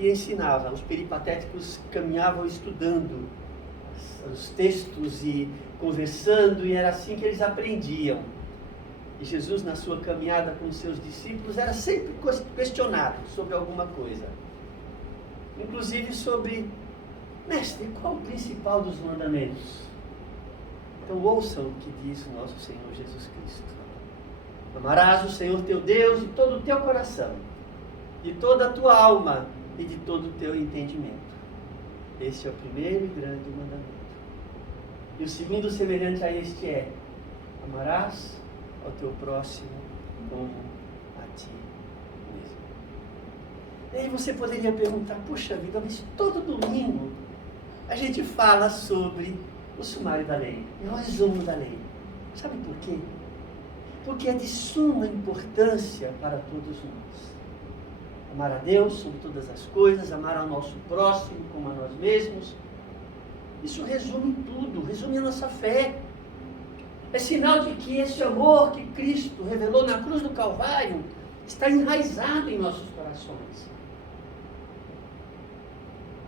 e ensinava. Os peripatéticos caminhavam estudando os textos e conversando, e era assim que eles aprendiam. E Jesus, na sua caminhada com os seus discípulos, era sempre questionado sobre alguma coisa. Inclusive sobre: mestre, qual o principal dos mandamentos? Então ouçam o que diz o nosso Senhor Jesus Cristo. Amarás o Senhor teu Deus de todo o teu coração, de toda a tua alma e de todo o teu entendimento. Este é o primeiro e grande mandamento. E o segundo, semelhante a este, é: amarás ao teu próximo como a ti mesmo. E aí você poderia perguntar: puxa vida, mas todo domingo a gente fala sobre o sumário da lei, é o resumo da lei. Sabe por quê? Porque é de suma importância para todos nós. Amar a Deus sobre todas as coisas, amar ao nosso próximo como a nós mesmos. Isso resume tudo, resume a nossa fé. É sinal de que esse amor que Cristo revelou na cruz do Calvário está enraizado em nossos corações.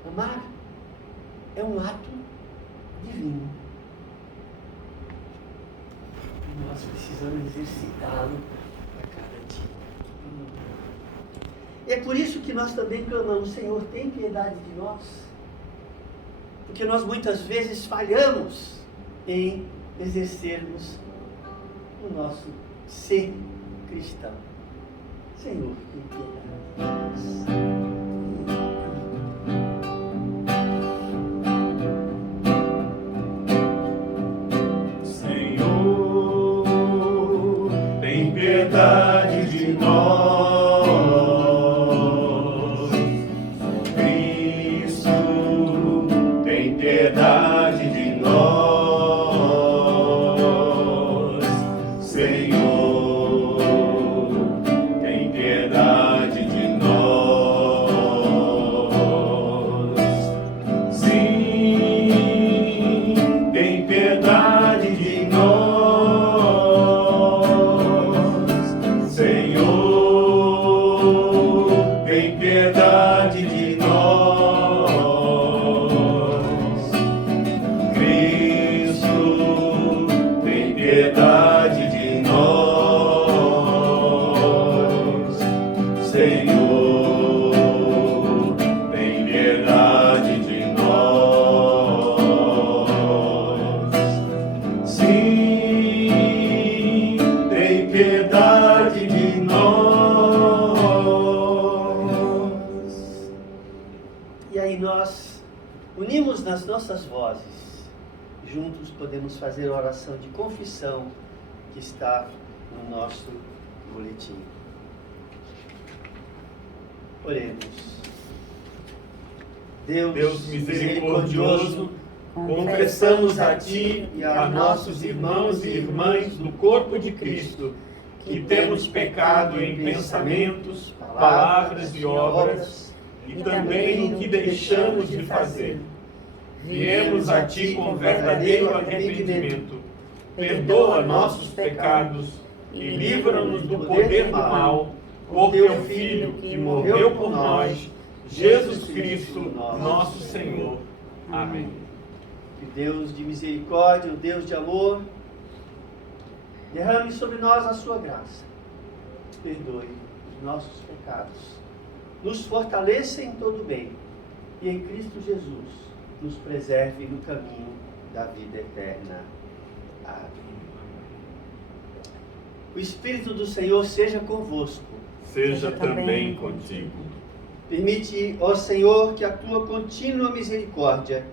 Amar é um ato divino. E nós precisamos exercitá-lo a cada dia. E é por isso que nós também clamamos: Senhor, tem piedade de nós. Porque nós muitas vezes falhamos em exercermos o nosso ser cristão. Senhor, tem piedade de nós. Piedade de nós, Cristo, tem piedade de nós, Senhor, tem piedade de nós, sim, tem piedade de nós. Unimos nas nossas vozes, juntos podemos fazer a oração de confissão que está no nosso boletim. Oremos. Deus misericordioso, confessamos a Ti e a nossos irmãos e irmãs do corpo de Cristo, que temos pecado em pensamentos, palavras e obras, e também no que deixamos de fazer. Viemos a Ti com verdadeiro arrependimento. Perdoa nossos pecados e livra-nos do poder do mal, por Teu Filho que morreu por nós, Jesus Cristo, nosso Senhor. Amém. Que Deus de misericórdia, o Deus de amor, derrame sobre nós a sua graça. Perdoe os nossos pecados. Nos fortaleça em todo o bem. E em Cristo Jesus nos preserve no caminho da vida eterna. Amém. O Espírito do Senhor seja convosco. Seja também contigo. Permite, ó Senhor, que a Tua contínua misericórdia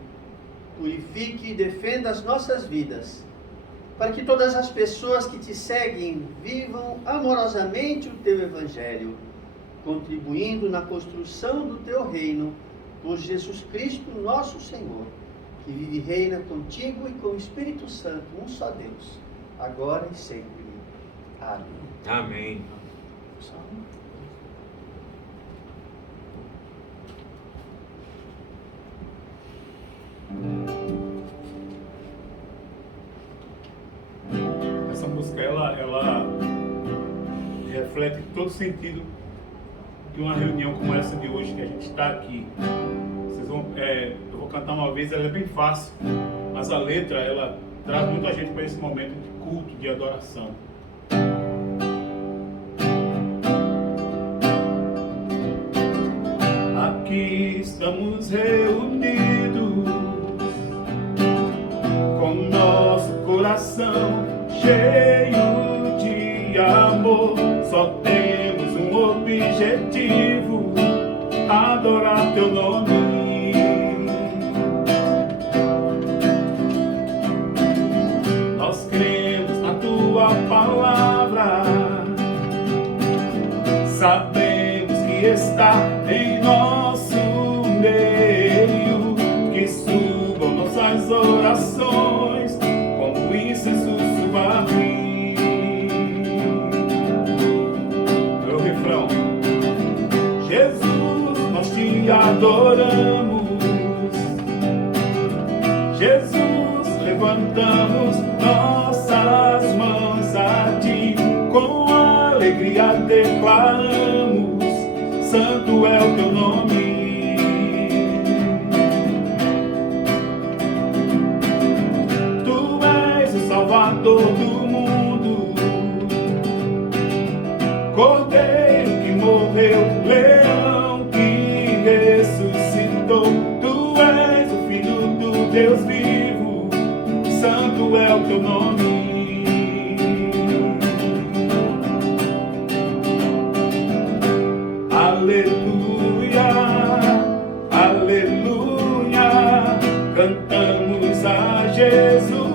purifique e defenda as nossas vidas, para que todas as pessoas que Te seguem vivam amorosamente o Teu Evangelho, contribuindo na construção do Teu reino, por Jesus Cristo, nosso Senhor, que vive e reina contigo e com o Espírito Santo, um só Deus, agora e sempre. Amém. Amém. Essa música, ela reflete todo o sentido que que uma reunião como essa de hoje, que a gente está aqui, eu vou cantar uma vez, ela é bem fácil, mas a letra, ela traz muita gente para esse momento de culto, de adoração. Aqui estamos reunidos, com nosso coração cheio de amor. Só temos um objetivo: adorar teu nome. Nós cremos na tua palavra, sabemos que está em nosso meio, que subam nossas orações como incenso suave. Meu refrão: Jesus, nós te adoramos. Jesus, levantamos nossas mãos a ti, com alegria declaramos: santo é o teu nome. Tu és o Salvador do mundo, Cordeiro que morreu, Leão que ressuscitou. Tu és o Filho do Deus vivo, santo é o teu nome. Aleluia, aleluia, cantamos a Jesus.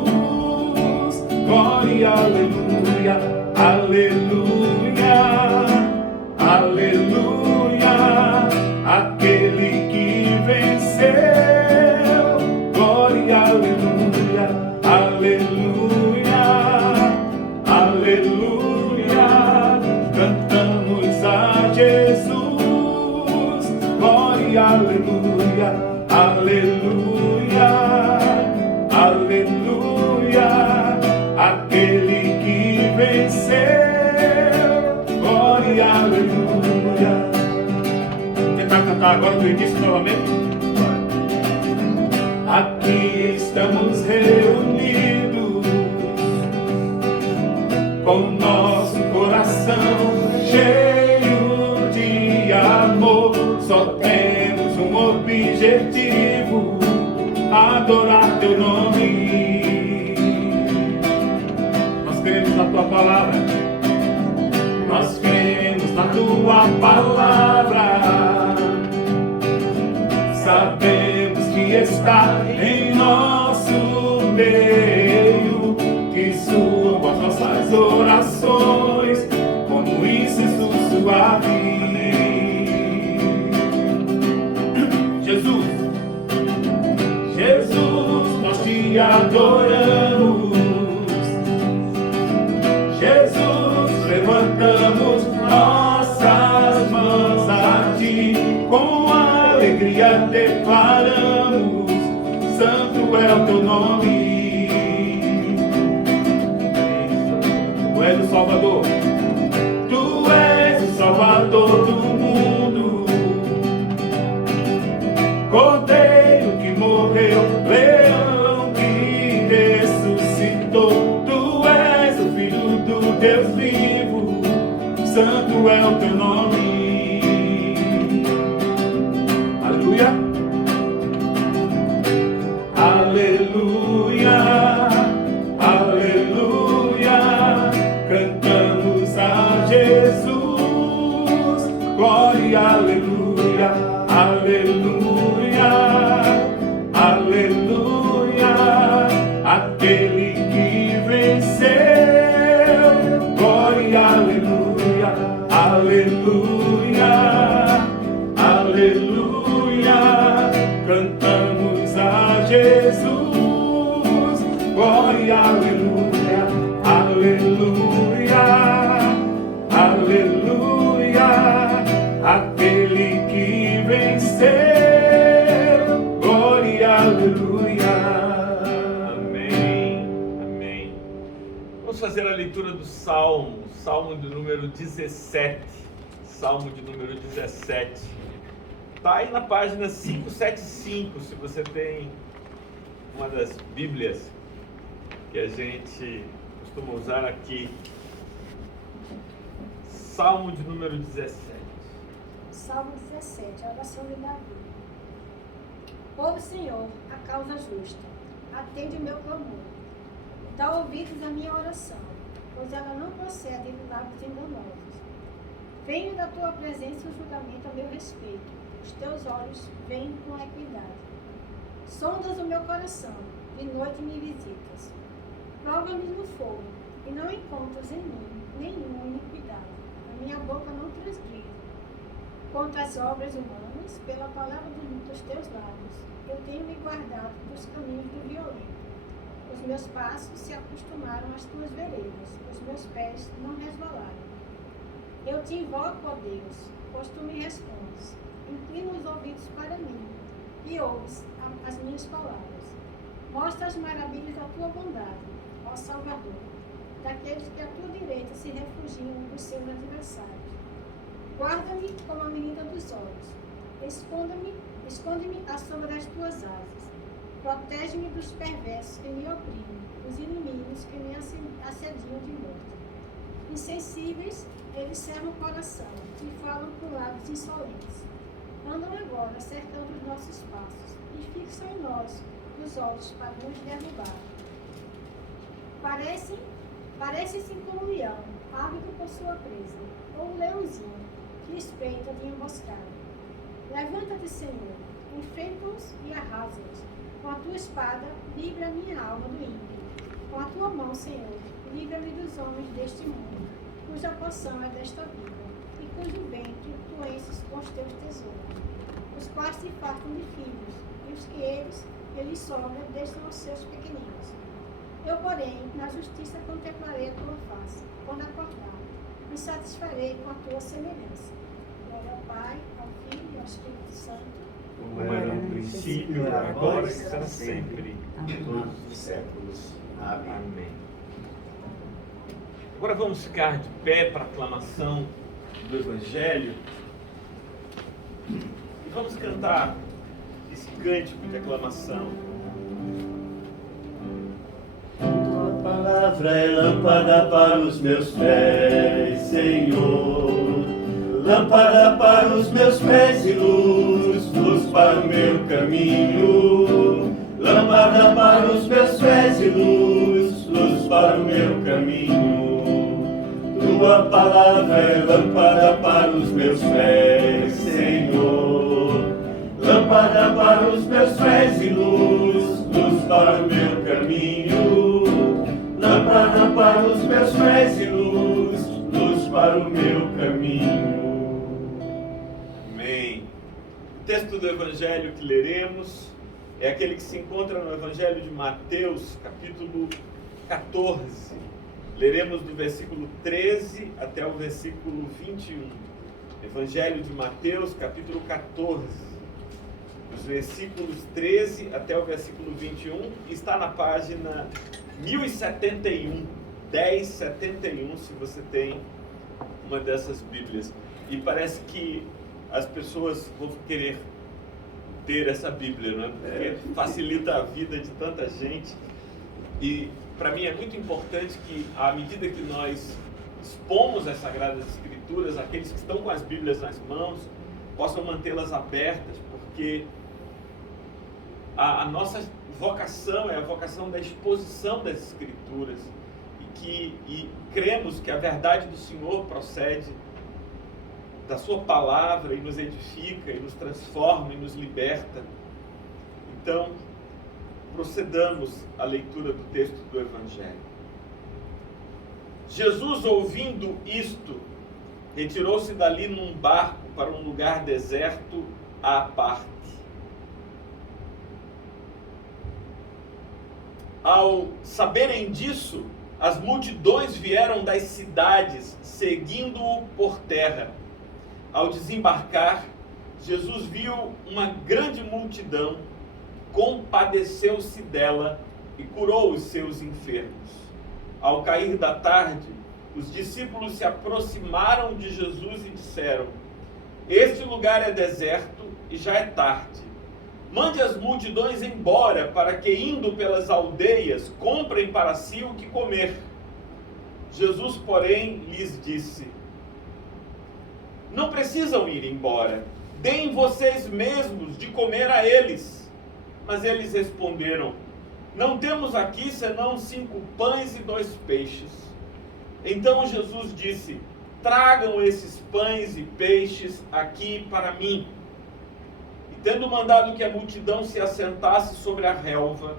Glória, aleluia, aleluia, aleluia, aquele que venceu. Glória, aleluia, aleluia, aleluia, cantamos a Jesus. Glória, aleluia, aleluia, aleluia, aquele que venceu. Glória, aleluia. Vou tentar cantar agora do início novamente. Aqui estamos reunidos, com nosso coração cheio de amor. Só temos um objetivo: adorar teu nome. Nós cremos na tua palavra, nós cremos na tua palavra, sabemos que está em nosso meio, que suba as nossas orações como incenso suave. Jesus, Jesus, nós te adoramos. Jesus, levantamos nossas mãos a ti, com alegria declaramos: santo é o teu nome. Tu és o Salvador, tu és o Salvador do mundo, Cordeiro que morreu, Leão que ressuscitou. Tu és o Filho do Deus vivo, santo é o teu nome. Aleluia, aleluia, aleluia, cantamos a Jesus. Glória, aleluia, aleluia, aleluia, aquele que venceu. Glória, aleluia, aleluia, aleluia, cantamos a Jesus. Glória, aleluia, aleluia, aleluia, aquele que venceu. Glória, aleluia. Amém, amém. Vamos fazer a leitura do Salmo de número 17. Salmo de número 17. Está aí na página 575, se você tem uma das Bíblias que a gente costuma usar aqui. Salmo de número 17. Salmo 17, a oração de Davi. Ouve, Senhor, a causa justa, atende o meu clamor. Dá ouvidos à minha oração, pois ela não procede de lábios enganosos. Venho da tua presença o julgamento a meu respeito, os teus olhos veem com equidade. Sondas o meu coração, de noite me visitas. Prova-me no fogo, e não encontras em mim nenhuma iniquidade. A minha boca não transgride contra as obras humanas, pela palavra dos teus lábios. Eu tenho me guardado dos caminhos do violento. Os meus passos se acostumaram às tuas veredas, os meus pés não resvalaram. Eu te invoco, ó Deus, pois tu me respondes. Inclina os ouvidos para mim e ouves as minhas palavras. Mostra as maravilhas da tua bondade, ó Salvador, daqueles que à tua direita se refugiam dos seus adversários. Guarda-me como a menina dos olhos. Esconde-me à sombra das tuas asas. Protege-me dos perversos que me oprimem, dos inimigos que me assediam de morte. Insensíveis, eles cerram o coração e falam com lábios insolentes. Andam agora cercando os nossos passos e fixam em nós os olhos para nos derrubar. Parecem como um leão, ávido por sua presa, ou um leãozinho que espreita de emboscada. Levanta-te, Senhor, enfrenta-os e arrasa-os. Com a tua espada, livra a minha alma do ímpio. Com a tua mão, Senhor, livra-me dos homens deste mundo, cuja porção é desta vida, e cujo ventre tu enches com os teus tesouros, os quais se fartam de filhos, e os que eles sobram deixam os seus pequeninos. Eu, porém, na justiça contemplarei a tua face, quando acordar, me satisfarei com a tua semelhança. Glória ao Pai, ao Filho e ao Espírito Santo, como era no princípio, agora e será sempre, em todos os séculos. Amém. Agora vamos ficar de pé para a aclamação do Evangelho e vamos cantar esse cântico de aclamação. Tua palavra é lâmpada para os meus pés, Senhor. Lâmpada para os meus pés e luz para o meu caminho. Lâmpada para os meus pés e luz para o meu caminho. Tua palavra é lâmpada para os meus pés, Senhor. Lâmpada para os meus pés e luz para o meu caminho. Lâmpada para os meus pés e luz para o meu caminho. O texto do Evangelho que leremos é aquele que se encontra no Evangelho de Mateus, capítulo 14. Leremos do versículo 13 até o versículo 21. Evangelho de Mateus, capítulo 14, dos versículos 13 até o versículo 21, está na página 1071, 1071, se você tem uma dessas Bíblias. E parece que as pessoas vão querer ter essa Bíblia, né? Porque facilita a vida de tanta gente. E para mim é muito importante que, à medida que nós expomos as Sagradas Escrituras, aqueles que estão com as Bíblias nas mãos possam mantê-las abertas, porque a nossa vocação é a vocação da exposição das Escrituras e cremos que a verdade do Senhor procede da sua palavra e nos edifica, e nos transforma, e nos liberta. Então, procedamos à leitura do texto do Evangelho. Jesus, ouvindo isto, retirou-se dali num barco para um lugar deserto à parte. Ao saberem disso, as multidões vieram das cidades, seguindo-o por terra. Ao desembarcar, Jesus viu uma grande multidão, compadeceu-se dela e curou os seus enfermos. Ao cair da tarde, os discípulos se aproximaram de Jesus e disseram: este lugar é deserto e já é tarde. Mande as multidões embora, para que, indo pelas aldeias, comprem para si o que comer. Jesus, porém, lhes disse: não precisam ir embora, deem vocês mesmos de comer a eles. Mas eles responderam: não temos aqui senão 5 pães e 2 peixes. Então Jesus disse: tragam esses pães e peixes aqui para mim. E tendo mandado que a multidão se assentasse sobre a relva,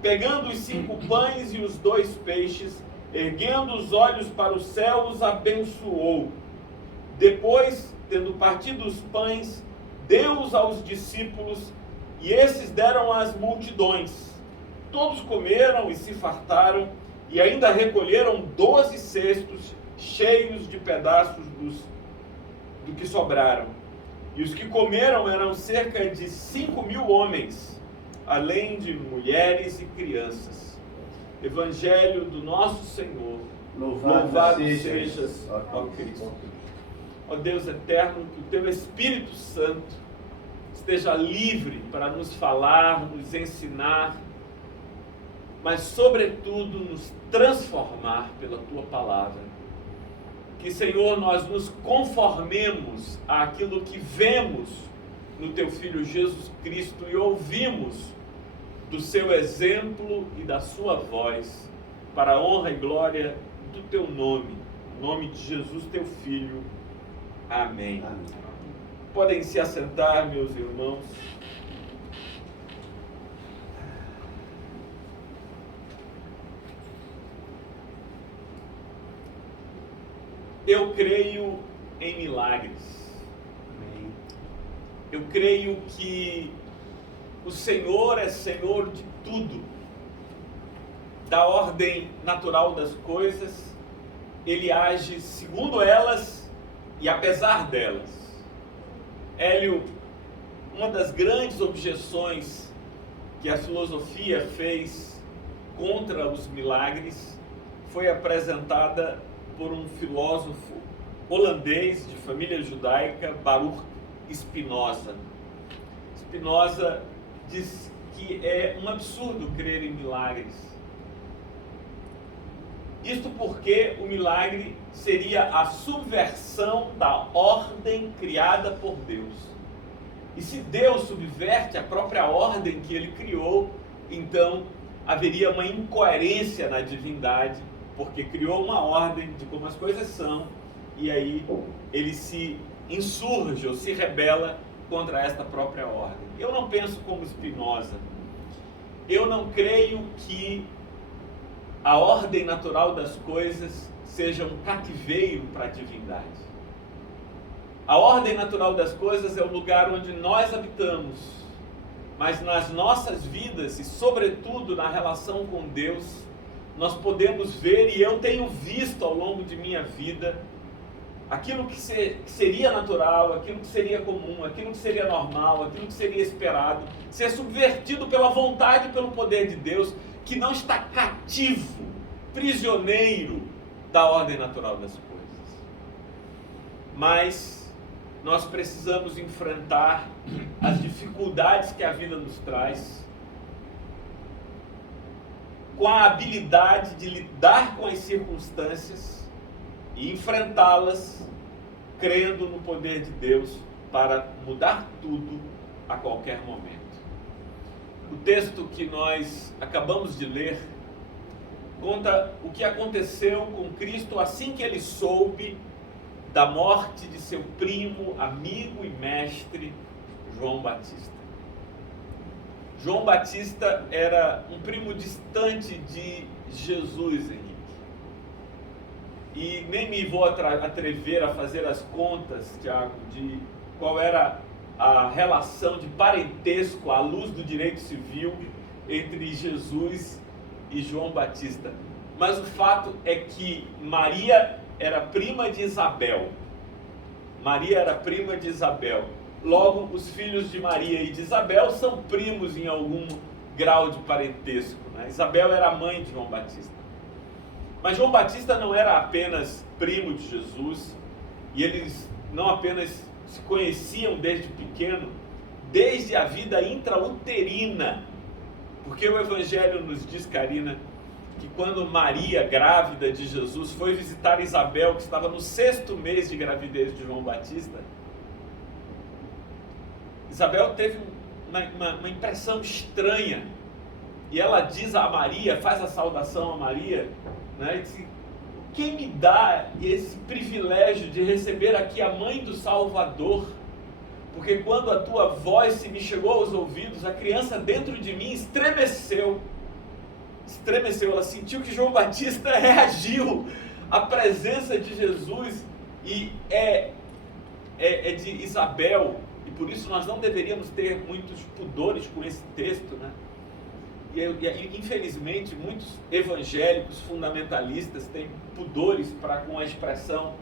pegando os 5 pães e os 2 peixes, erguendo os olhos para o céu, os abençoou. Depois, tendo partido os pães, deu-os aos discípulos, e esses deram às multidões. Todos comeram e se fartaram, e ainda recolheram 12 cestos cheios de pedaços do que sobraram. E os que comeram eram cerca de 5.000 homens, além de mulheres e crianças. Evangelho do nosso Senhor. Louvado sejas, ó Cristo. Ó Deus eterno, que o Teu Espírito Santo esteja livre para nos falar, nos ensinar, mas sobretudo nos transformar pela Tua palavra. Que, Senhor, nós nos conformemos àquilo que vemos no Teu Filho Jesus Cristo e ouvimos do Seu exemplo e da Sua voz, para a honra e glória do Teu nome, em nome de Jesus, Teu Filho. Amém. Amém. Podem se assentar, meus irmãos. Eu creio em milagres. Amém. Eu creio que o Senhor é Senhor de tudo. Da ordem natural das coisas, Ele age segundo elas e apesar delas. Hélio, uma das grandes objeções que a filosofia fez contra os milagres foi apresentada por um filósofo holandês de família judaica, Baruch Spinoza. Spinoza diz que é um absurdo crer em milagres. Isto porque o milagre seria a subversão da ordem criada por Deus. E se Deus subverte a própria ordem que Ele criou, então haveria uma incoerência na divindade, porque criou uma ordem de como as coisas são, e aí Ele se insurge ou se rebela contra esta própria ordem. Eu não penso como Spinoza. Eu não creio que a ordem natural das coisas seja um cativeiro para a divindade. A ordem natural das coisas é o lugar onde nós habitamos, mas nas nossas vidas e sobretudo na relação com Deus, nós podemos ver, e eu tenho visto ao longo de minha vida, aquilo que seria natural, aquilo que seria comum, aquilo que seria normal, aquilo que seria esperado, ser subvertido pela vontade e pelo poder de Deus, que não está cativo, prisioneiro da ordem natural das coisas. Mas nós precisamos enfrentar as dificuldades que a vida nos traz com a habilidade de lidar com as circunstâncias e enfrentá-las crendo no poder de Deus para mudar tudo a qualquer momento. O texto que nós acabamos de ler conta o que aconteceu com Cristo assim que ele soube da morte de seu primo, amigo e mestre, João Batista. João Batista era um primo distante de Jesus, Henrique. E nem me vou atrever a fazer as contas, Tiago, de qual era a relação de parentesco à luz do direito civil entre Jesus e João Batista. Mas o fato é que Maria era prima de Isabel. Maria era prima de Isabel. Logo, os filhos de Maria e de Isabel são primos em algum grau de parentesco, né? Isabel era a mãe de João Batista. Mas João Batista não era apenas primo de Jesus, e eles não apenas se conheciam desde pequeno, desde a vida intrauterina. Porque o Evangelho nos diz, Karina, que quando Maria, grávida de Jesus, foi visitar Isabel, que estava no 6º mês de gravidez de João Batista, Isabel teve uma impressão estranha, e ela diz a Maria, faz a saudação a Maria, né, e diz: quem me dá esse privilégio de receber aqui a mãe do Salvador? Porque quando a tua voz se me chegou aos ouvidos, a criança dentro de mim estremeceu. Ela sentiu que João Batista reagiu à presença de Jesus, e é de Isabel, e por isso nós não deveríamos ter muitos pudores com esse texto, né? E infelizmente muitos evangélicos fundamentalistas têm pudores com a expressão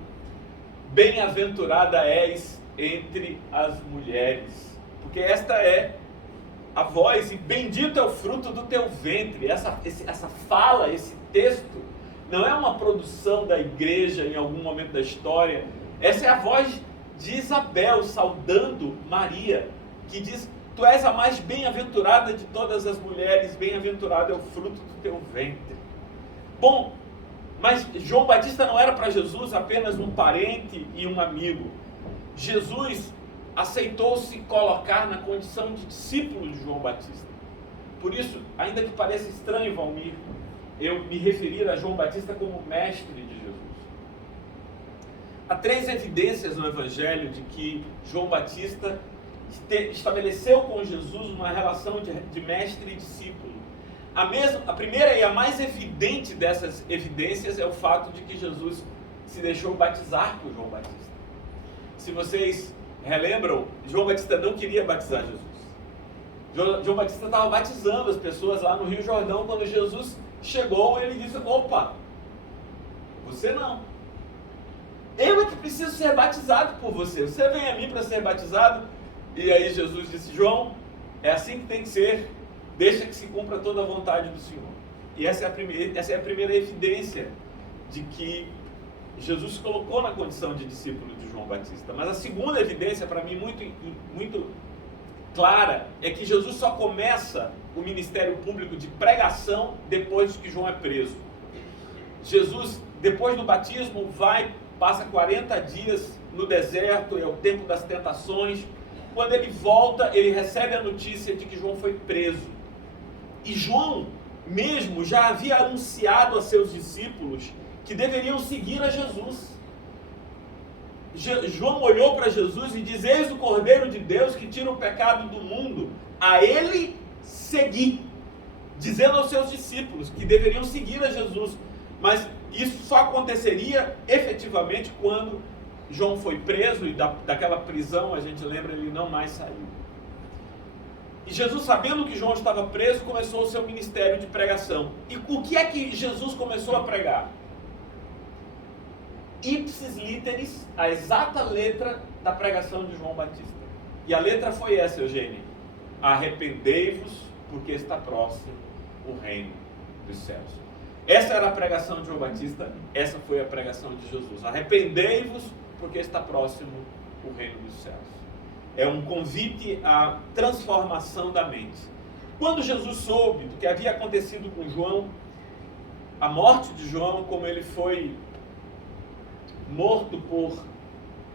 bem-aventurada és entre as mulheres, porque esta é a voz, e bendito é o fruto do teu ventre. Essa fala, esse texto, não é uma produção da igreja em algum momento da história. Essa é a voz de Isabel saudando Maria, que diz: tu és a mais bem-aventurada de todas as mulheres, bem-aventurado é o fruto do teu ventre. Bom, mas João Batista não era para Jesus apenas um parente e um amigo. Jesus aceitou se colocar na condição de discípulo de João Batista. Por isso, ainda que pareça estranho, Valmir, eu me referir a João Batista como mestre de Jesus. Há 3 evidências no Evangelho de que João Batista estabeleceu com Jesus uma relação de mestre e discípulo. A primeira e a mais evidente dessas evidências é o fato de que Jesus se deixou batizar por João Batista. Se vocês relembram, João Batista não queria batizar Jesus. João Batista estava batizando as pessoas lá no Rio Jordão. Quando Jesus chegou, ele disse: opa, você não. Eu é que preciso ser batizado por você. Você vem a mim para ser batizado? E aí Jesus disse: João, é assim que tem que ser. Deixa que se cumpra toda a vontade do Senhor. E essa é a primeira evidência de que Jesus se colocou na condição de discípulo de João Batista. Mas a segunda evidência, para mim, muito clara, é que Jesus só começa o ministério público de pregação depois que João é preso. Jesus, depois do batismo, passa 40 dias no deserto, é o tempo das tentações. Quando ele volta, ele recebe a notícia de que João foi preso. E João mesmo já havia anunciado a seus discípulos que deveriam seguir a Jesus. João olhou para Jesus e diz: eis o Cordeiro de Deus que tira o pecado do mundo, a ele segui, dizendo aos seus discípulos que deveriam seguir a Jesus. Mas isso só aconteceria efetivamente quando João foi preso, e daquela prisão, a gente lembra, ele não mais saiu. E Jesus, sabendo que João estava preso, começou o seu ministério de pregação. E o que é que Jesus começou a pregar? Ipsis literis, a exata letra da pregação de João Batista. E a letra foi essa, Eugênia: arrependei-vos, porque está próximo o reino dos céus. Essa era a pregação de João Batista, essa foi a pregação de Jesus: arrependei-vos, porque está próximo o reino dos céus. É um convite à transformação da mente. Quando Jesus soube do que havia acontecido com João, a morte de João, como ele foi morto por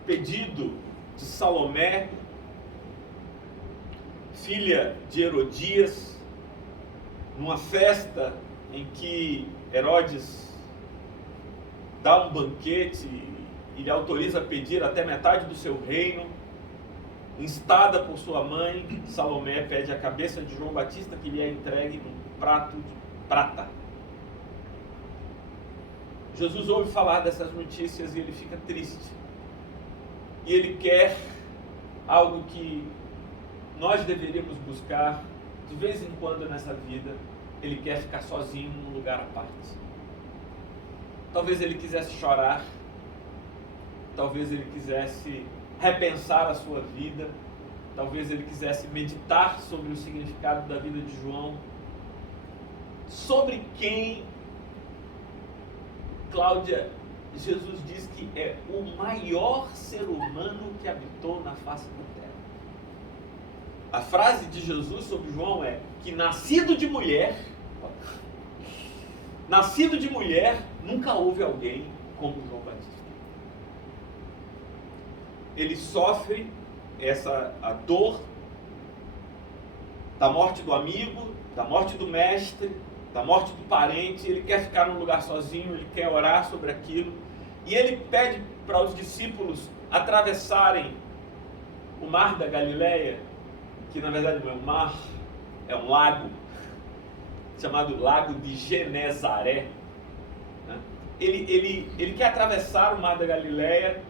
pedido de Salomé, filha de Herodias, numa festa em que Herodes dá um banquete e lhe autoriza a pedir até metade do seu reino. Instada por sua mãe, Salomé pede a cabeça de João Batista, que lhe é entregue num prato de prata. Jesus ouve falar dessas notícias e ele fica triste. E ele quer algo que nós deveríamos buscar de vez em quando nessa vida. Ele quer ficar sozinho num lugar à parte. Talvez ele quisesse chorar. Talvez ele quisesse repensar a sua vida. Talvez ele quisesse meditar sobre o significado da vida de João. Sobre quem Cláudia, Jesus diz que é o maior ser humano que habitou na face da terra. A frase de Jesus sobre João é que nascido de mulher, nunca houve alguém como João Batista. Ele sofre a dor da morte do amigo, da morte do mestre, da morte do parente. Ele quer ficar num lugar sozinho, ele quer orar sobre aquilo. E ele pede para os discípulos atravessarem o mar da Galileia, que na verdade não é um mar, é um lago, chamado Lago de Genezaré. Ele quer atravessar o mar da Galileia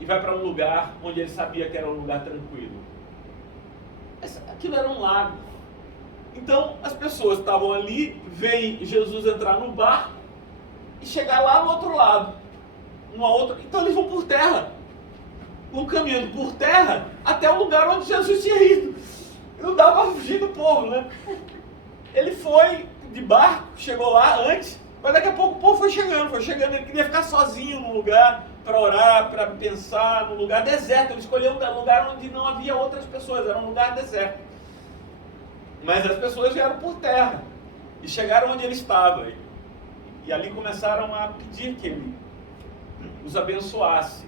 e vai para um lugar onde ele sabia que era um lugar tranquilo. Aquilo era um lago. Então as pessoas estavam ali, veem Jesus entrar no barco e chegar lá no outro lado. Então eles vão por terra. Vão caminhando por terra até o lugar onde Jesus tinha ido. Não dava para fugir do povo, né? Ele foi de barco, chegou lá antes, mas daqui a pouco o povo foi chegando, ele queria ficar sozinho no lugar, para orar, para pensar, num lugar deserto. Ele escolheu um lugar onde não havia outras pessoas, era um lugar deserto. Mas as pessoas vieram por terra e chegaram onde ele estava. E ali começaram a pedir que ele os abençoasse,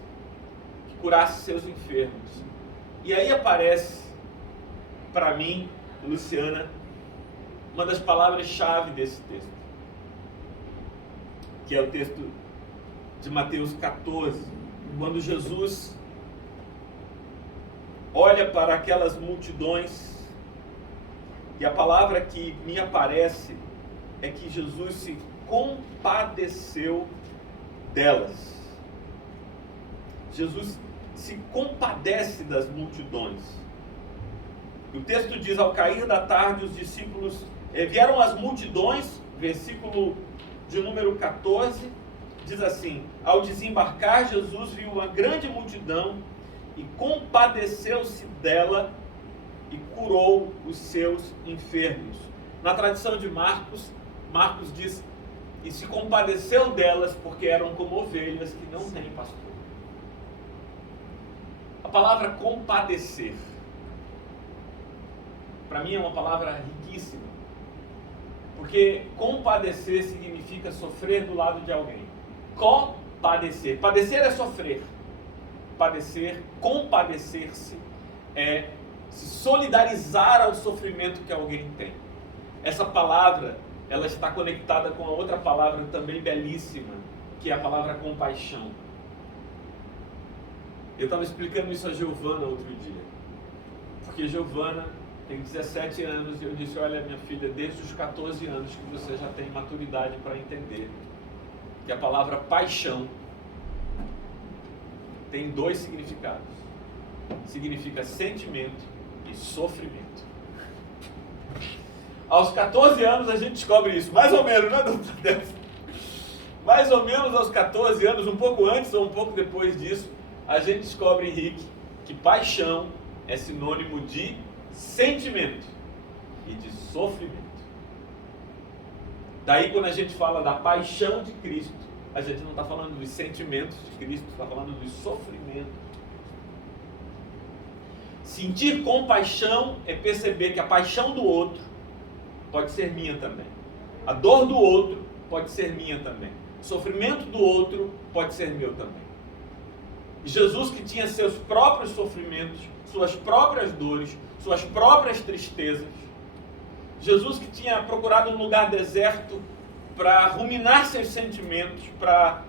que curasse seus enfermos. E aí aparece, para mim, Luciana, uma das palavras-chave desse texto, que é o texto de Mateus 14, quando Jesus olha para aquelas multidões, e a palavra que me aparece é que Jesus se compadeceu delas. Jesus se compadece das multidões. O texto diz: ao cair da tarde os discípulos vieram as multidões, versículo de número 14, diz assim: ao desembarcar Jesus viu uma grande multidão e compadeceu-se dela e curou os seus enfermos. Na tradição de Marcos diz: e se compadeceu delas porque eram como ovelhas que não têm pastor. A palavra compadecer, para mim é uma palavra riquíssima, porque compadecer significa sofrer do lado de alguém. Compadecer, padecer é sofrer, compadecer-se é se solidarizar ao sofrimento que alguém tem. Essa palavra, ela está conectada com a outra palavra também belíssima, que é a palavra compaixão. Eu estava explicando isso a Giovana outro dia, porque Giovana tem 17 anos e eu disse: olha, minha filha, desde os 14 anos que você já tem maturidade para entender que a palavra paixão tem dois significados. Significa sentimento e sofrimento. Aos 14 anos a gente descobre isso, mais ou menos, né, doutor Deus? Mais ou menos aos 14 anos, um pouco antes ou um pouco depois disso, a gente descobre, Henrique, que paixão é sinônimo de sentimento e de sofrimento. Daí, quando a gente fala da paixão de Cristo, a gente não está falando dos sentimentos de Cristo, está falando dos sofrimentos. Sentir compaixão é perceber que a paixão do outro pode ser minha também. A dor do outro pode ser minha também. O sofrimento do outro pode ser meu também. Jesus, que tinha seus próprios sofrimentos, suas próprias dores, suas próprias tristezas. Jesus, que tinha procurado um lugar deserto para ruminar seus sentimentos, para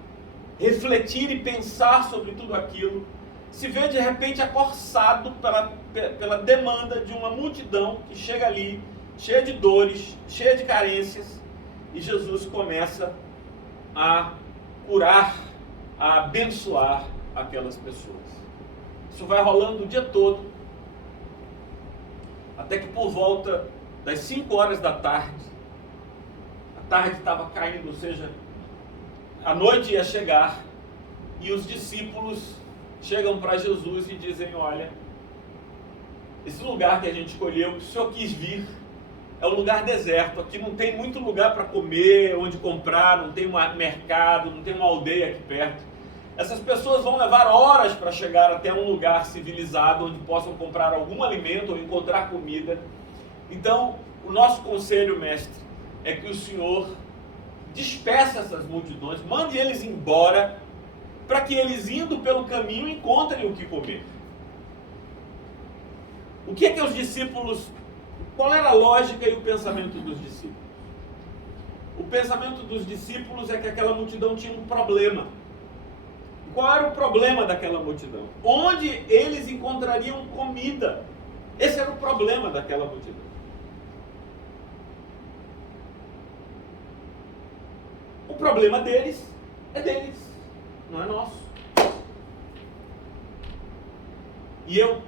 refletir e pensar sobre tudo aquilo, se vê de repente acorçado pela demanda de uma multidão que chega ali, cheia de dores, cheia de carências, e Jesus começa a curar, a abençoar aquelas pessoas. Isso vai rolando o dia todo, até que por volta das 5 horas da tarde, a tarde estava caindo, ou seja, a noite ia chegar, e os discípulos chegam para Jesus e dizem: olha, esse lugar que a gente escolheu, que o Senhor quis vir, é um lugar deserto. Aqui não tem muito lugar para comer, onde comprar, não tem um mercado, não tem uma aldeia aqui perto. Essas pessoas vão levar horas para chegar até um lugar civilizado, onde possam comprar algum alimento ou encontrar comida. Então, o nosso conselho, mestre, é que o Senhor despeça essas multidões, mande eles embora, para que eles, indo pelo caminho, encontrem o que comer. O que é que os discípulos... Qual era a lógica e o pensamento dos discípulos? O pensamento dos discípulos é que aquela multidão tinha um problema. Qual era o problema daquela multidão? Onde eles encontrariam comida? Esse era o problema daquela multidão. O problema deles, não é nosso. E eu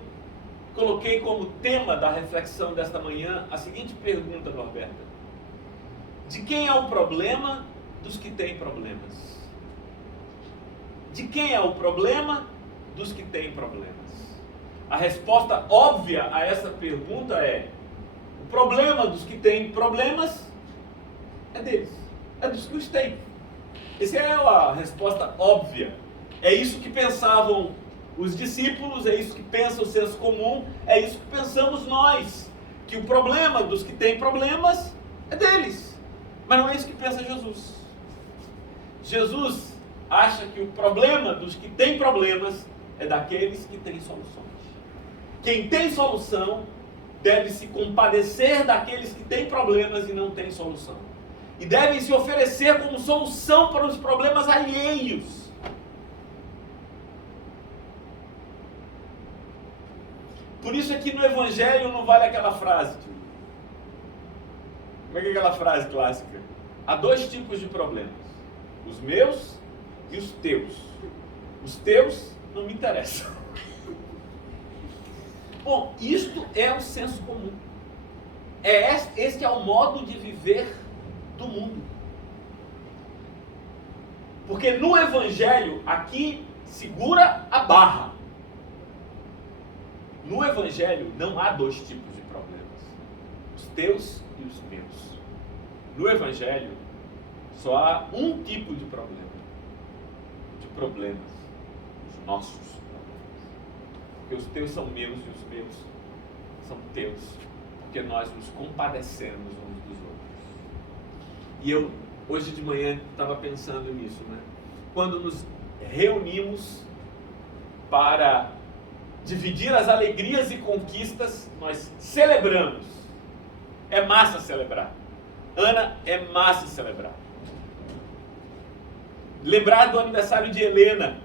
coloquei como tema da reflexão desta manhã a seguinte pergunta, Norberta: de quem é o problema dos que têm problemas? De quem é o problema dos que têm problemas? A resposta óbvia a essa pergunta é: o problema dos que têm problemas é deles, é dos que os têm. Essa é a resposta óbvia. É isso que pensavam os discípulos, é isso que pensa o senso comum, é isso que pensamos nós, que o problema dos que têm problemas é deles. Mas não é isso que pensa Jesus. Jesus acha que o problema dos que têm problemas é daqueles que têm soluções. Quem tem solução deve se compadecer daqueles que têm problemas e não têm solução. E devem se oferecer como solução para os problemas alheios. Por isso aqui no Evangelho não vale aquela frase. Como é que é aquela frase clássica? Há dois tipos de problemas: os meus e os teus. Os teus não me interessam. Bom, isto é o senso comum. Este é o modo de viver do mundo. Porque no Evangelho, aqui, segura a barra. No Evangelho não há dois tipos de problemas: os teus e os meus. No Evangelho só há um tipo de problema. Os nossos problemas. Porque os teus são meus e os meus são teus. Porque nós nos compadecemos uns dos outros. E eu, hoje de manhã, estava pensando nisso, né? Quando nos reunimos para dividir as alegrias e conquistas, nós celebramos. É massa celebrar. Ana, é massa celebrar. Lembrar do aniversário de Helena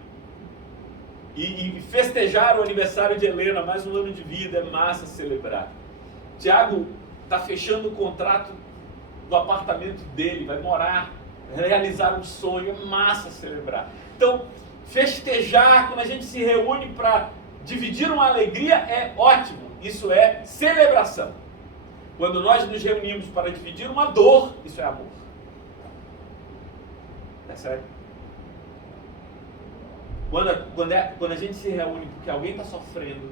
e festejar o aniversário de Helena, mais um ano de vida, é massa celebrar. Tiago está fechando o contrato do apartamento dele, vai morar, realizar um sonho, é massa celebrar. Então, festejar, quando a gente se reúne para dividir uma alegria, é ótimo, isso é celebração. Quando nós nos reunimos para dividir uma dor, isso é amor. É sério? Quando a gente se reúne porque alguém está sofrendo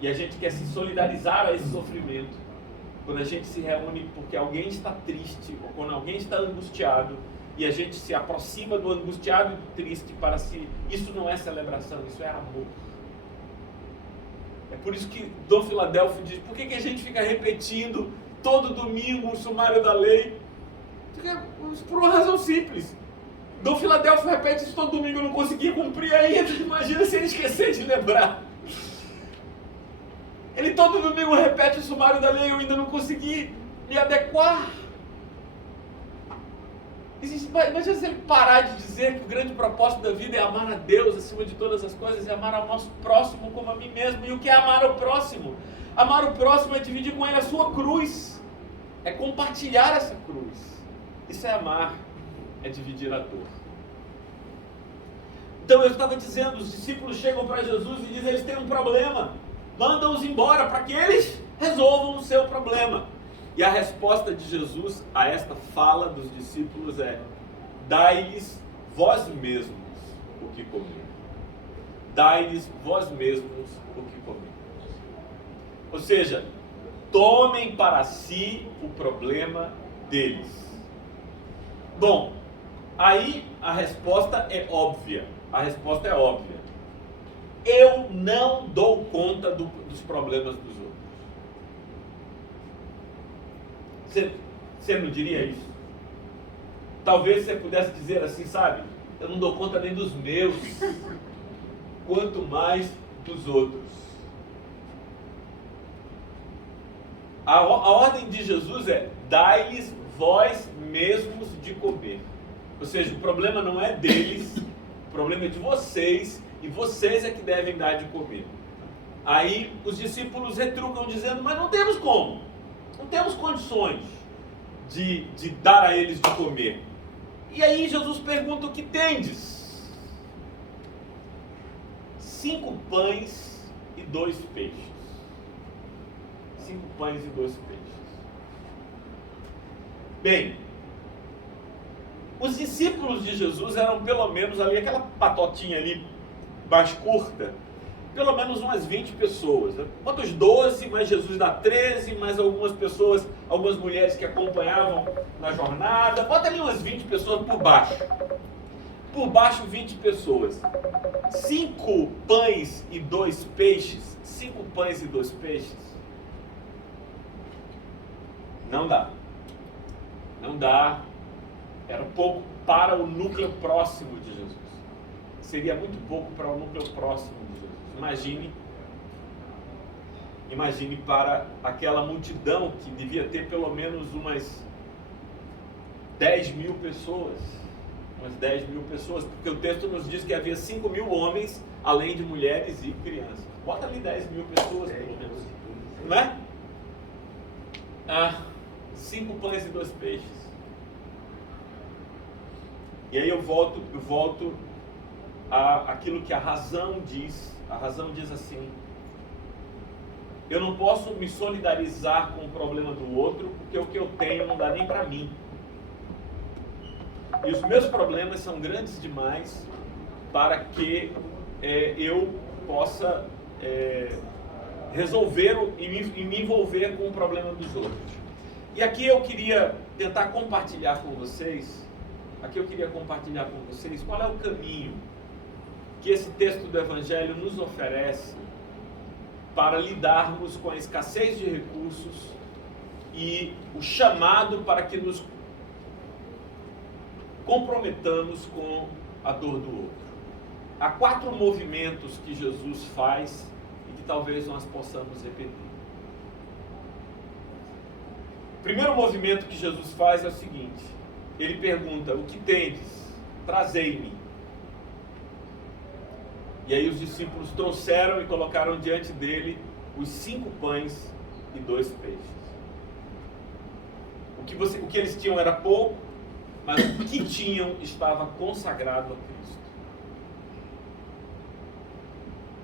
e a gente quer se solidarizar a esse sofrimento, quando a gente se reúne porque alguém está triste ou quando alguém está angustiado e a gente se aproxima do angustiado e do triste para si, isso não é celebração, isso é amor. É por isso que Dom Filadélfio diz: por que a gente fica repetindo todo domingo o sumário da lei? Por uma razão simples. Dom Filadélfio repete isso todo domingo, eu não conseguia cumprir ainda. Imagina se ele esquecer de lembrar. Ele todo domingo repete o sumário da lei, eu ainda não consegui me adequar. Imagina se ele parar de dizer que o grande propósito da vida é amar a Deus acima de todas as coisas e amar ao nosso próximo como a mim mesmo. E o que é amar ao próximo? Amar o próximo é dividir com ele a sua cruz, é compartilhar essa cruz. Isso é amar, é dividir a dor. Então eu estava dizendo, os discípulos chegam para Jesus e dizem: eles têm um problema, mandam-os embora para que eles resolvam o seu problema. E a resposta de Jesus a esta fala dos discípulos é: dai-lhes vós mesmos o que comer. Dai-lhes vós mesmos o que comer. Ou seja, tomem para si o problema deles. Bom, aí a resposta é óbvia. Eu não dou conta dos problemas dos outros. Você não diria isso? Talvez você pudesse dizer assim, sabe? Eu não dou conta nem dos meus, quanto mais dos outros. A ordem de Jesus é: dai-lhes vós mesmos de comer. Ou seja, o problema não é deles, o problema é de vocês, e vocês é que devem dar de comer. Aí os discípulos retrucam dizendo: mas não temos como, não temos condições de dar a eles de comer. E aí Jesus pergunta: o que tendes? 5 pães e 2 peixes. 5 pães e 2 peixes. Bem, os discípulos de Jesus eram pelo menos ali, aquela patotinha ali mais curta, pelo menos umas 20 pessoas. Bota os 12, mais Jesus dá 13, mais algumas pessoas, algumas mulheres que acompanhavam na jornada. Bota ali umas 20 pessoas por baixo. Por baixo, 20 pessoas. 5 pães e 2 peixes. 5 pães e 2 peixes. Não dá. Não dá. Era pouco para o núcleo próximo de Jesus. Seria muito pouco para o núcleo próximo de Jesus. Imagine para aquela multidão que devia ter pelo menos umas 10 mil pessoas. Umas 10 mil pessoas, porque o texto nos diz que havia 5 mil homens, além de mulheres e crianças. Bota ali 10 mil pessoas, pelo menos. Não é? 5 pães e 2 peixes. E aí eu volto àquilo que a razão diz. A razão diz assim: eu não posso me solidarizar com o problema do outro, porque o que eu tenho não dá nem para mim. E os meus problemas são grandes demais para que eu possa resolver e me envolver com o problema dos outros. E aqui eu queria tentar compartilhar com vocês, qual é o caminho que esse texto do Evangelho nos oferece para lidarmos com a escassez de recursos e o chamado para que nos comprometamos com a dor do outro. Há 4 movimentos que Jesus faz e que talvez nós possamos repetir. O primeiro movimento que Jesus faz é o seguinte: ele pergunta: o que tendes? Trazei-me. E aí os discípulos trouxeram e colocaram diante dele os 5 pães e 2 peixes. O que eles tinham era pouco, mas o que tinham estava consagrado a Cristo.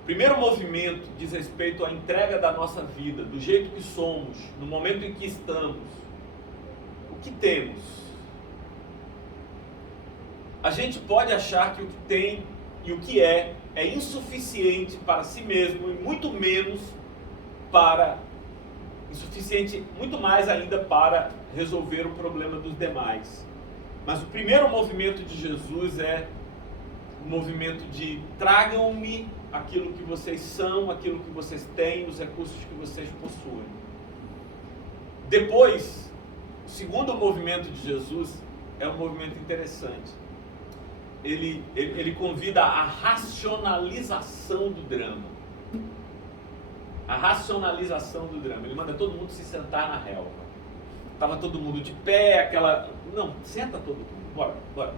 O primeiro movimento diz respeito à entrega da nossa vida, do jeito que somos, no momento em que estamos. O que temos? A gente pode achar que o que tem e o que é insuficiente para si mesmo e muito mais ainda para resolver o problema dos demais. Mas o primeiro movimento de Jesus é o movimento de: tragam-me aquilo que vocês são, aquilo que vocês têm, os recursos que vocês possuem. Depois, o segundo movimento de Jesus é um movimento interessante. Ele convida a racionalização do drama. A racionalização do drama. Ele manda todo mundo se sentar na relva. Estava todo mundo de pé, não, senta todo mundo, bora.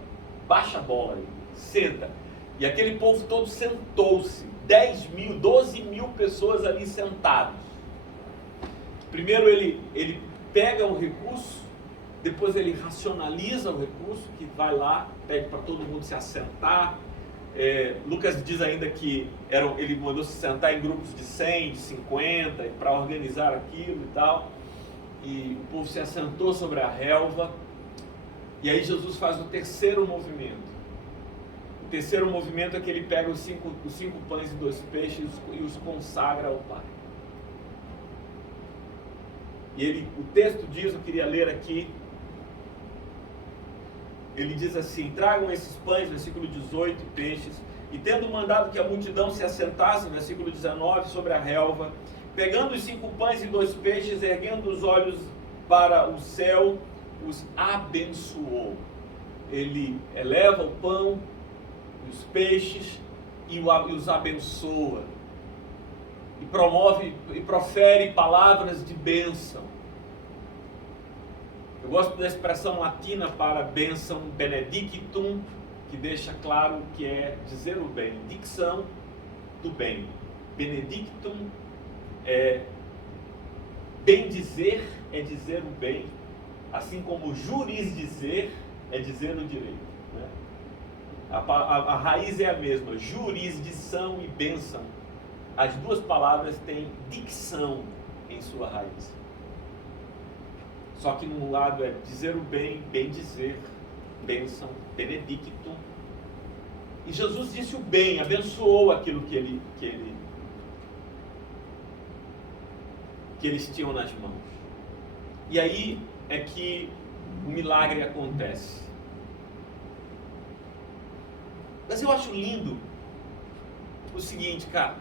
Baixa a bola aí, senta. E aquele povo todo sentou-se. 10 mil, 12 mil pessoas ali sentados. Primeiro ele pega o recurso, depois ele racionaliza o recurso, que vai lá, pede para todo mundo se assentar. Lucas diz ainda que ele mandou se sentar em grupos de 100, de 50, para organizar aquilo e tal. E o povo se assentou sobre a relva. E aí Jesus faz o terceiro movimento. O terceiro movimento é que ele pega os 5 pães e 2 peixes e os consagra ao Pai. E o texto diz, eu queria ler aqui, ele diz assim: tragam esses pães, versículo 18, peixes, e tendo mandado que a multidão se assentasse, versículo 19, sobre a relva, pegando os 5 pães e 2 peixes, erguendo os olhos para o céu, os abençoou. Ele eleva o pão, os peixes e os abençoa. E promove e profere palavras de bênção. Eu gosto da expressão latina para bênção, benedictum, que deixa claro que é dizer o bem. Dicção do bem. Benedictum é bem dizer, é dizer o bem, assim como jurisdizer é dizer o direito. Né? A raiz é a mesma, jurisdição e bênção. As duas palavras têm dicção em sua raiz. Só que num lado é dizer o bem, bem dizer, bênção, benedictum. E Jesus disse o bem, abençoou aquilo que eles tinham nas mãos. E aí é que o milagre acontece. Mas eu acho lindo o seguinte, cara,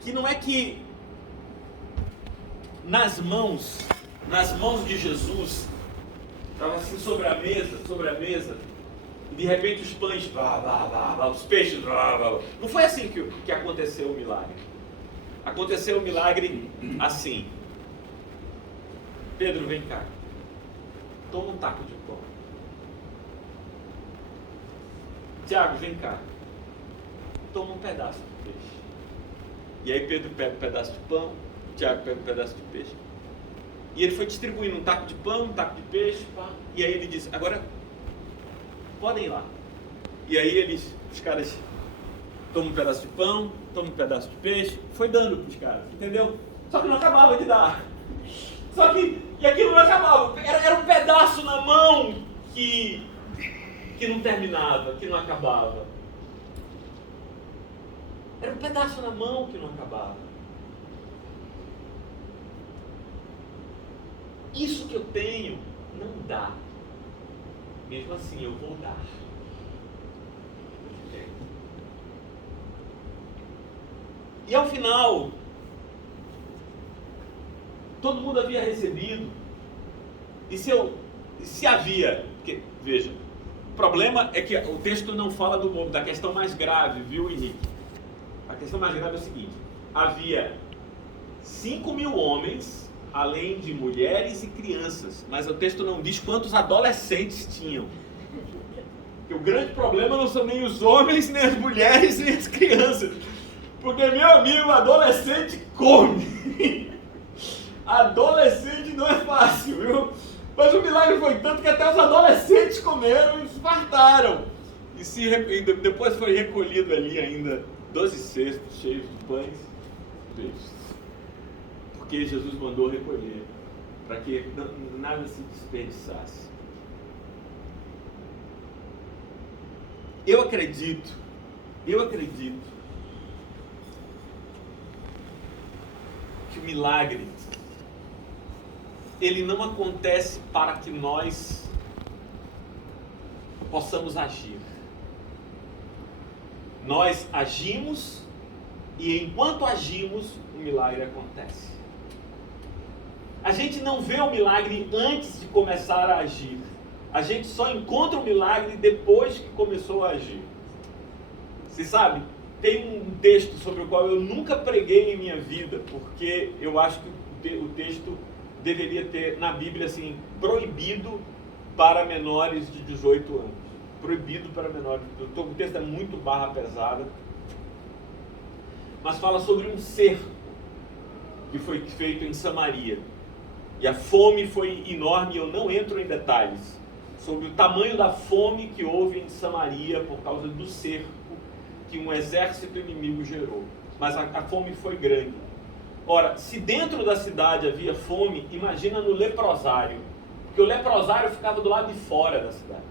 que não é que nas mãos de Jesus, estava assim sobre a mesa, e de repente os pães, os peixes, não foi assim que aconteceu o milagre. Aconteceu o milagre assim: Pedro, vem cá, toma um taco de pão. Tiago, vem cá, toma um pedaço de peixe. E aí Pedro pega um pedaço de pão, Tiago pega um pedaço de peixe. E ele foi distribuindo um taco de pão, um taco de peixe, pá. E aí ele disse: agora podem ir lá. E aí os caras tomam um pedaço de pão, tomam um pedaço de peixe, foi dando para os caras, entendeu? Só que não acabava de dar. E aquilo não acabava. Era um pedaço na mão que não terminava, que não acabava. Era um pedaço na mão que não acabava. Isso que eu tenho não dá. Mesmo assim eu vou dar. E ao final, todo mundo havia recebido. E se havia, porque, veja, o problema é que o texto não fala da questão mais grave, viu, Henrique? A questão mais grave é o seguinte: havia 5.000 homens, além de mulheres e crianças, mas o texto não diz quantos adolescentes tinham. Porque o grande problema não são nem os homens, nem as mulheres, nem as crianças. Porque, meu amigo, adolescente come. Adolescente não é fácil, viu? Mas o milagre foi tanto que até os adolescentes comeram e esfartaram. E depois foi recolhido ali ainda 12 cestos cheios de pães e peixes. Porque Jesus mandou recolher, para que nada se desperdiçasse. Eu acredito que o milagre, ele não acontece para que nós possamos agir. Nós agimos e enquanto agimos, o milagre acontece. A gente não vê o milagre antes de começar a agir. A gente só encontra o milagre depois que começou a agir. Você sabe, tem um texto sobre o qual eu nunca preguei em minha vida, porque eu acho que o texto deveria ter na Bíblia assim: proibido para menores de 18 anos. Proibido para menores. O texto é muito barra pesada, mas fala sobre um cerco que foi feito em Samaria. E a fome foi enorme, eu não entro em detalhes sobre o tamanho da fome que houve em Samaria por causa do cerco que um exército inimigo gerou. Mas a fome foi grande. Ora, se dentro da cidade havia fome, imagina no leprosário. Porque o leprosário ficava do lado de fora da cidade.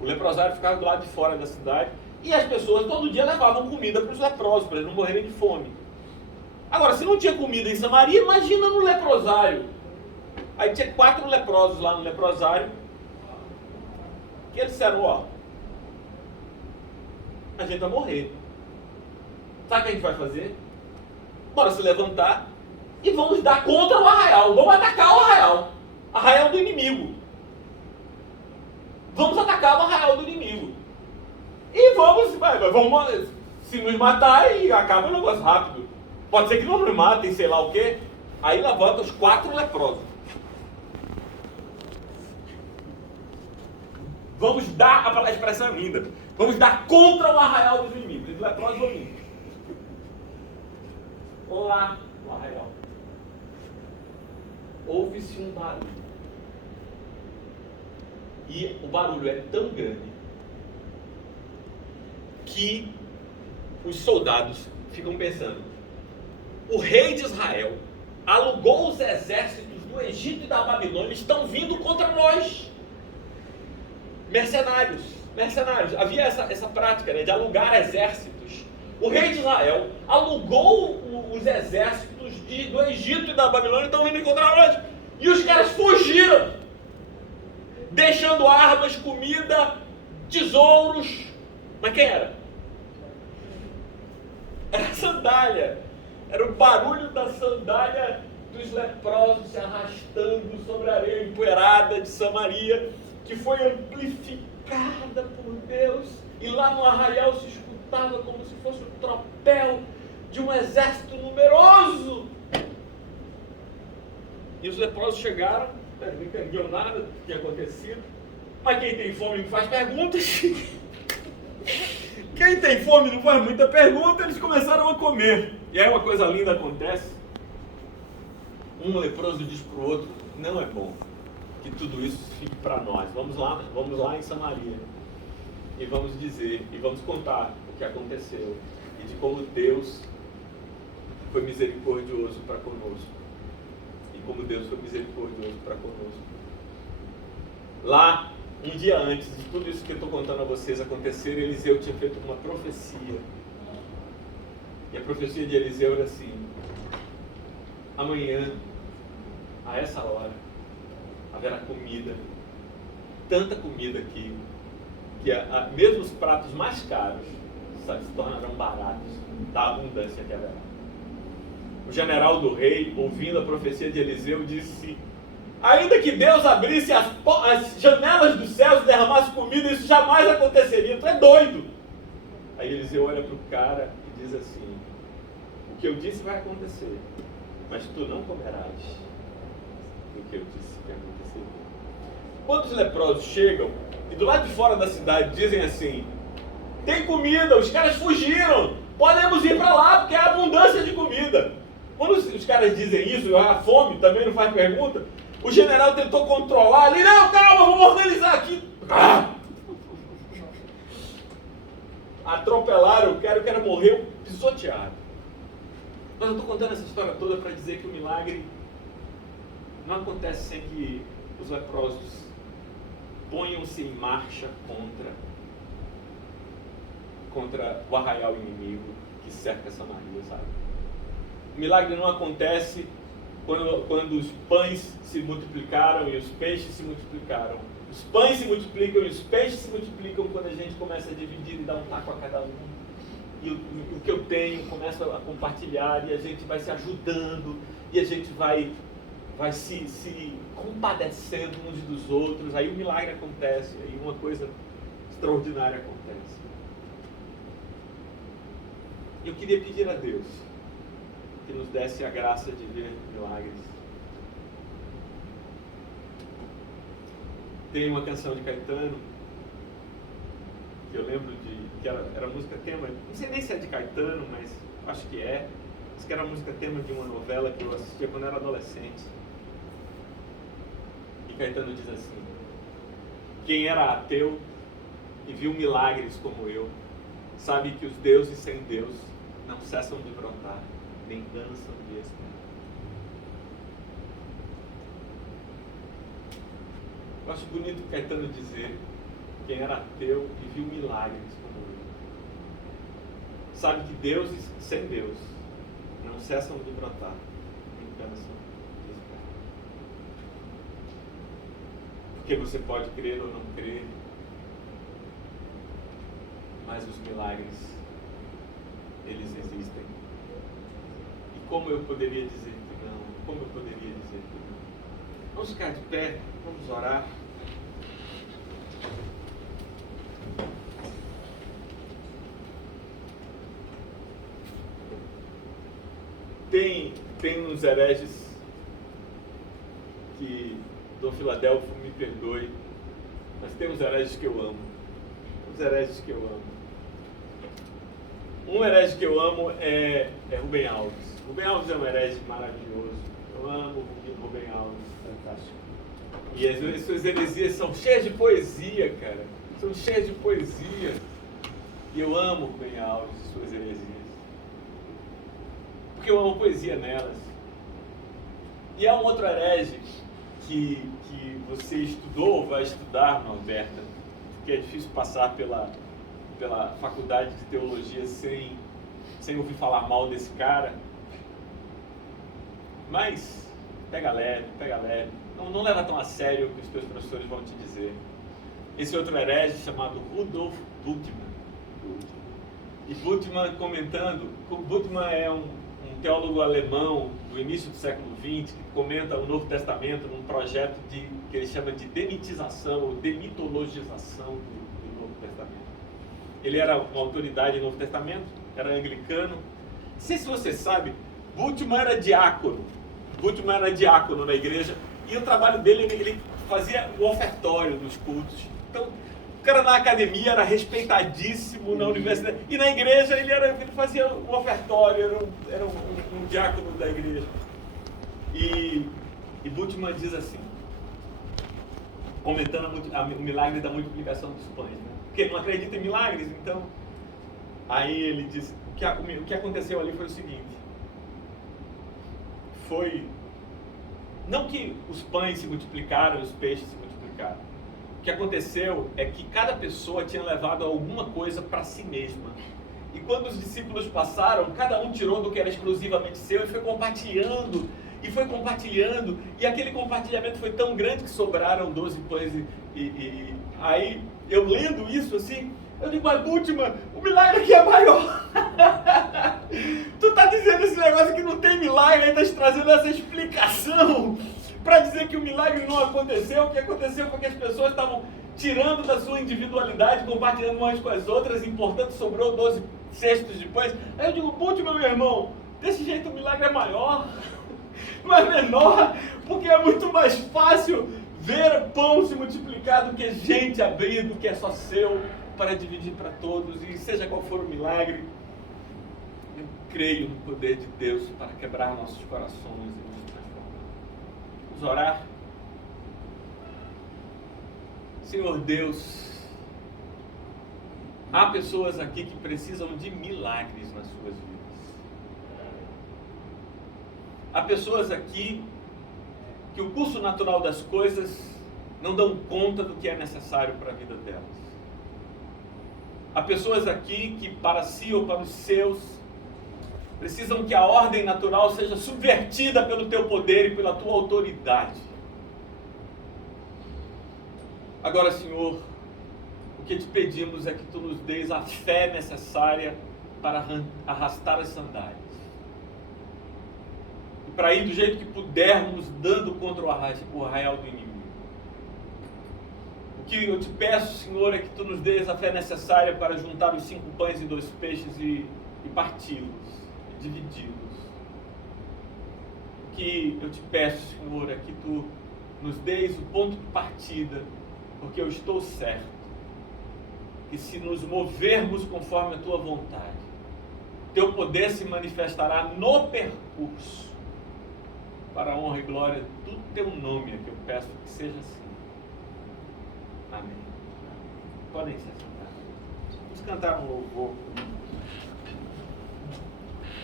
O leprosário ficava do lado de fora da cidade e as pessoas todo dia levavam comida para os leprosos, para eles não morrerem de fome. Agora, se não tinha comida em Samaria, imagina no leprosário. Aí tinha 4 leprosos lá no leprosário, que eles disseram, ó, a gente vai morrer. Sabe o que a gente vai fazer? Bora se levantar e vamos dar contra o arraial. Vamos atacar o arraial. Arraial do inimigo. Vamos atacar o arraial do inimigo. E vamos se nos matar e acaba o negócio rápido. Pode ser que não nos matem, sei lá o quê. Aí levanta os 4 leprosos. Vamos dar, a expressão é linda, vamos dar contra o arraial dos inimigos. Os leprosos vão vir. Olá, no arraial. Ouve-se um barulho. E o barulho é tão grande que os soldados ficam pensando: o rei de Israel alugou os exércitos do Egito e da Babilônia, estão vindo contra nós. Mercenários. Havia essa prática, né, de alugar exércitos. O rei de Israel alugou os exércitos do Egito e da Babilônia, estão vindo contra nós. E os caras fugiram, deixando armas, comida, tesouros. Mas quem era? Era a sandália. Era o barulho da sandália dos leprosos se arrastando sobre a areia empoeirada de Samaria, que foi amplificada por Deus. E lá no arraial se escutava como se fosse o tropel de um exército numeroso. E os leprosos chegaram, não entendiam nada do que tinha acontecido. Mas quem tem fome não faz perguntas. Quem tem fome não faz muita pergunta. Eles começaram a comer. E aí uma coisa linda acontece. Um leproso diz para o outro: não é bom que tudo isso fique para nós. Vamos lá em Samaria e vamos dizer, e vamos contar o que aconteceu e de como Deus foi misericordioso para conosco. E como Deus foi misericordioso para conosco. Lá, um dia antes de tudo isso que eu estou contando a vocês acontecer, Eliseu tinha feito uma profecia. E a profecia de Eliseu era assim: amanhã, a essa hora, haverá comida, tanta comida que mesmo os pratos mais caros se tornarão baratos da abundância que haverá. O general do rei, ouvindo a profecia de Eliseu, disse: ainda que Deus abrisse as janelas dos céus e derramasse comida, isso jamais aconteceria. Tu é doido. Aí Eliseu olha para o cara e diz assim: o que eu disse vai acontecer, mas tu não comerás o que eu disse que aconteceria. Quando os leprosos chegam e do lado de fora da cidade dizem assim: tem comida, os caras fugiram, podemos ir para lá porque há abundância de comida. Quando os caras dizem isso, a fome também não faz pergunta, o general tentou controlar ali: não, calma, vamos organizar aqui. Atropelaram o cara morreu pisoteado. Mas eu estou contando essa história toda para dizer que o milagre não acontece sem que os leprosos ponham-se em marcha contra o arraial inimigo que cerca Samaria, sabe? O milagre não acontece quando os pães se multiplicaram e os peixes se multiplicaram. Os pães se multiplicam e os peixes se multiplicam quando a gente começa a dividir e dar um taco a cada um. E o que eu tenho começa a compartilhar, e a gente vai se ajudando, e a gente vai se compadecendo uns dos outros. Aí o milagre acontece, aí uma coisa extraordinária acontece. Eu queria pedir a Deus que nos desse a graça de ver milagres. Tem uma canção de Caetano que eu lembro que era música tema, não sei nem se é de Caetano, mas acho que é. Acho que era música tema de uma novela que eu assistia quando era adolescente. E Caetano diz assim: quem era ateu e viu milagres como eu, sabe que os deuses sem Deus não cessam de brotar, nem cansam de esperar. Eu acho bonito Caetano dizer: quem era ateu e viu milagres como eu, sabe que deuses sem Deus não cessam de brotar em bênção de Israel. Porque você pode crer ou não crer, mas os milagres, eles existem. E como eu poderia dizer que não? Como eu poderia dizer que não? Vamos ficar de pé, vamos orar. Tem uns hereges que, Dom Filadelfo, me perdoe, mas tem uns hereges que eu amo. Uns hereges que eu amo. Um herege que eu amo é Rubem Alves. Rubem Alves é um herege maravilhoso. Eu amo Rubem Alves. Fantástico. E as suas heresias são cheias de poesia, cara. São cheias de poesia. E eu amo Rubem Alves e suas heresias. Porque eu amo poesia nelas. E há um outro herege que você estudou ou vai estudar, Norberta, que é difícil passar pela faculdade de teologia sem ouvir falar mal desse cara. Mas pega leve. Não leva tão a sério o que os teus professores vão te dizer. Esse outro herege chamado Rudolf Bultmann. E Bultmann comentando, Bultmann é um teólogo alemão do início do século XX, que comenta o Novo Testamento num projeto que ele chama de demitização ou demitologização do Novo Testamento. Ele era uma autoridade no Novo Testamento, era anglicano. Não sei se você sabe, Bultmann era diácono na igreja, e o trabalho dele, ele fazia o ofertório dos cultos. Então, o cara na academia era respeitadíssimo na universidade, e na igreja ele fazia o ofertório, era um diácono da igreja. E Bultmann diz assim, comentando o milagre da multiplicação dos pães, né? Porque ele não acredita em milagres, então... Aí ele diz, o que aconteceu ali foi o seguinte, não que os pães se multiplicaram, os peixes se multiplicaram. O que aconteceu é que cada pessoa tinha levado alguma coisa para si mesma. E quando os discípulos passaram, cada um tirou do que era exclusivamente seu e foi compartilhando. E aquele compartilhamento foi tão grande que sobraram 12 pães. Aí, eu lendo isso assim, eu digo, mas Bultmann, o milagre aqui é maior. Tu tá dizendo esse negócio que não tem milagre, aí tá trazendo essa explicação para dizer que o milagre não aconteceu. O que aconteceu foi que as pessoas estavam tirando da sua individualidade, compartilhando umas com as outras, e portanto sobrou 12 cestos de pães. Aí eu digo, Bultmann, meu irmão, desse jeito o milagre é maior, não é menor, porque é muito mais fácil ver pão se multiplicar do que gente abrindo, que é só seu, para dividir para todos, e seja qual for o milagre, eu creio no poder de Deus para quebrar nossos corações e nos transformar. Vamos orar? Senhor Deus, há pessoas aqui que precisam de milagres nas suas vidas. Há pessoas aqui que o curso natural das coisas não dão conta do que é necessário para a vida delas. Há pessoas aqui que para si ou para os seus precisam que a ordem natural seja subvertida pelo teu poder e pela tua autoridade. Agora, Senhor, o que te pedimos é que tu nos dês a fé necessária para arrastar as sandálias. E para ir do jeito que pudermos, dando contra o arraial do inimigo. O que eu te peço, Senhor, é que tu nos dês a fé necessária para juntar os 5 pães e 2 peixes e parti-los, e dividi-los. O que eu te peço, Senhor, é que tu nos dês o ponto de partida, porque eu estou certo que se nos movermos conforme a tua vontade, teu poder se manifestará no percurso, para a honra e glória do teu nome, é que eu peço que seja assim. Amém. Podem se assentar. Vamos cantar um louvor.